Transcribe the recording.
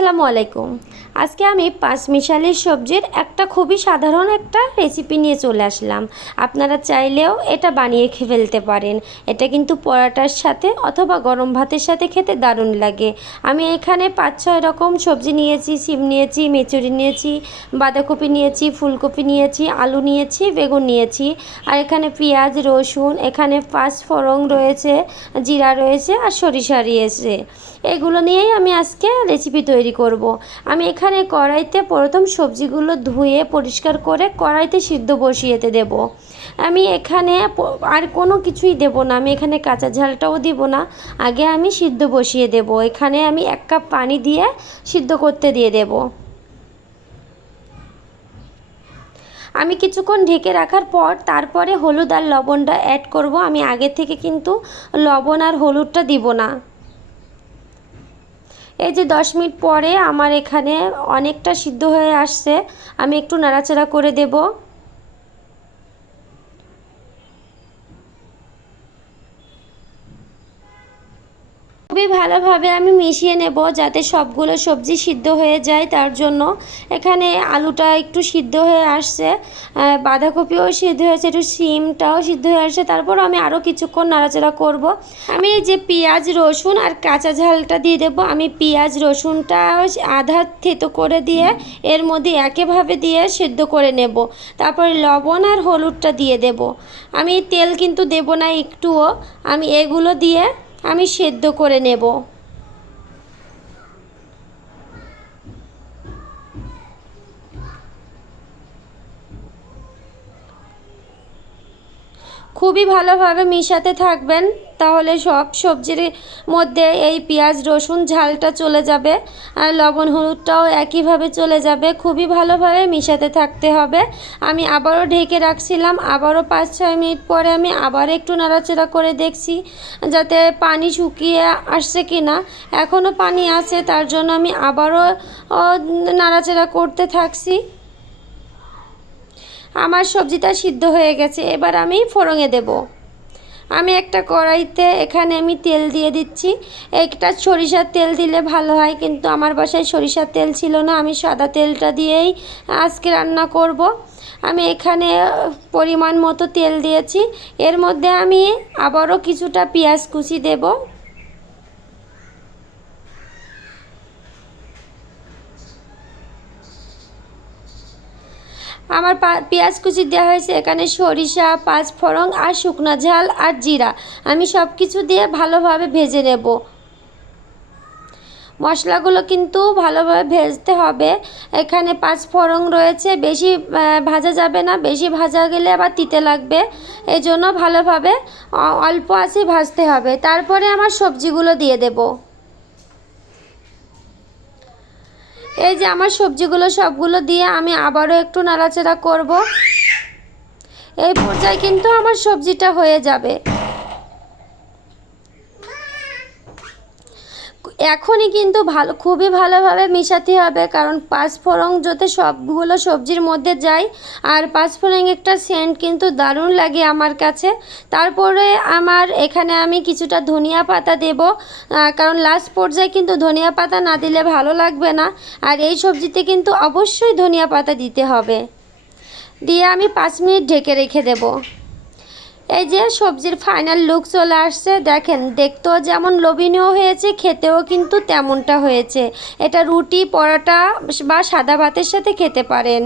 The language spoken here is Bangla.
আসসালামু আলাইকুম। আজকে আমি পাঁচ মিশালি সবজির একটা খুবই সাধারণ একটা রেসিপি নিয়ে চলে আসলাম। আপনারা চাইলেও এটা বানিয়ে খেয়ে ফেলতে পারেন। এটা কিন্তু পরাটার সাথে অথবা গরম ভাতের সাথে খেতে দারুণ লাগে। আমি এখানে পাঁচ ছয় রকম সবজি নিয়েছি সিম নিয়েছি, মেচুরি নিয়েছি, বাঁধাকপি নিয়েছি, ফুলকপি নিয়েছি, আলু নিয়েছি, বেগুন নিয়েছি। আর এখানে পেঁয়াজ, রসুন, এখানে পাঁচ ফোড়ন রয়েছে, জিরা রয়েছে আর সরিষা রয়েছে। এগুলো নিয়েই আমি আজকে রেসিপি তৈরি করব। আমি এখানে কড়াইতে প্রথম সবজিগুলো ধুয়ে পরিষ্কার করে কড়াইতে সিদ্ধ বসিয়েতে দেব। আমি এখানে আর কোনো কিছুই দেব না। আমি এখানে কাঁচা ঝালটাও দিব না। আগে আমি সিদ্ধ বসিয়ে দেব। এখানে আমি এক কাপ পানি দিয়ে সিদ্ধ করতে দিয়ে দেব। আমি কিছুক্ষণ ঢেকে রাখার পর তারপরে হলুদ আর লবণটা অ্যাড করব। আমি আগে থেকে কিন্তু লবণ আর হলুদটা দিব না। এই যে দশ মিনিট পরে আমার এখানে অনেকটা সিদ্ধ হয়ে আসছে, আমি একটু নাড়াচাড়া করে দেব। খুবই ভালোভাবে আমি মিশিয়ে নেব যাতে সবগুলো সবজি সিদ্ধ হয়ে যায়। তার জন্য এখানে আলুটা একটু সিদ্ধ হয়ে আসছে বাঁধাকপিও সিদ্ধ হয়েছে, একটু সিমটাও সিদ্ধ হয়ে আসছে। তারপর আমি আরও কিছুক্ষণ নাড়াচাড়া করব। আমি যে পেঁয়াজ, রসুন আর কাঁচা ঝালটা দিয়ে দেবো। আমি পেঁয়াজ, রসুনটা আধা থেতো করে দিয়ে এর মধ্যে একেভাবে দিয়ে সিদ্ধ করে নেব। তারপরে লবণ আর হলুদটা দিয়ে দেব। আমি তেল কিন্তু দেব না একটুও। আমি এগুলো দিয়ে আমি সেদ্ধ করে নেব। খুবই ভালোভাবে মিশাতে থাকবেন। তাহলে সব সবজির মধ্যে এই পেঁয়াজ, রসুন ঝালটা চলে যাবে আর লবণ, হলুদটাও একইভাবে চলে যাবে। খুবই ভালোভাবে মিশাতে থাকতে হবে। আমি আবারও ঢেকে রাখছিলাম। আবারও পাঁচ, ছয় মিনিট পরে আমি আবার একটু নাড়াচাড়া করে দেখছি যাতে পানি শুকিয়ে আসছে কি না এখনও পানি আছে, তার জন্য আমি আবারও নাড়াচাড়া করতে থাকছি। আমার সবজিটা সিদ্ধ হয়ে গেছে, এবার আমি ফোড়ঙে দেব। আমি একটা কড়াইতে এখানে আমি তেল দিয়ে দিচ্ছি। একটা সরিষার তেল দিলে ভালো হয়, কিন্তু আমার বাসায় সরিষার তেল ছিল না, আমি সাদা তেলটা দিয়েই আজকে রান্না করব। আমি এখানে পরিমাণ মতো তেল দিয়েছি, এর মধ্যে আমি আবারও কিছুটা পেঁয়াজ কুচি দেবো। আমার পেঁয়াজ কুচি দেওয়া হয়েছে, এখানে সরিষা পাঁচ ফোড়ন আর শুকনো ঝাল আর জিরা। আমি সব কিছু দিয়ে ভালোভাবে ভেজে নেব। মশলাগুলো কিন্তু ভালোভাবে ভেজতে হবে। এখানে পাঁচ ফোড়ন রয়েছে, বেশি ভাজা যাবে না, বেশি ভাজা গেলে আবার তিতে লাগবে। এই জন্য ভালোভাবে অল্প আছে ভাজতে হবে। তারপরে আমার সবজিগুলো দিয়ে দেবো। এই যে আমার সবজিগুলো সবগুলো দিয়ে আমি আবারও একটু নাড়াচাড়া করব। এই পর্যায়ে কিন্তু আমার সবজিটা হয়ে যাবে। এখনই কিন্তু ভালো, খুবই ভালোভাবে মেশাতে হবে, কারণ পাঁচফোড়ন যাতে সবগুলো সবজির মধ্যে যায়, আর পাঁচফোড়ন একটা সেন্ট কিন্তু দারুণ লাগে আমার কাছে। তারপরে আমার এখানে আমি কিছুটা ধনিয়া পাতা দেব কারণ লাস্ট পর্যায়ে কিন্তু ধনিয়া পাতা না দিলে ভালো লাগবে না, আর এই সবজিতে কিন্তু অবশ্যই ধনিয়া পাতা দিতে হবে। দিয়ে আমি পাঁচ মিনিট ঢেকে রেখে দেবো। এই যে সবজির ফাইনাল লুক চলে আসছে, দেখেন, দেখতেও যেমন লোভনীয় হয়েছে, খেতেও কিন্তু তেমনটা হয়েছে। এটা রুটি, পরোটা বা সাদা ভাতের সাথে খেতে পারেন।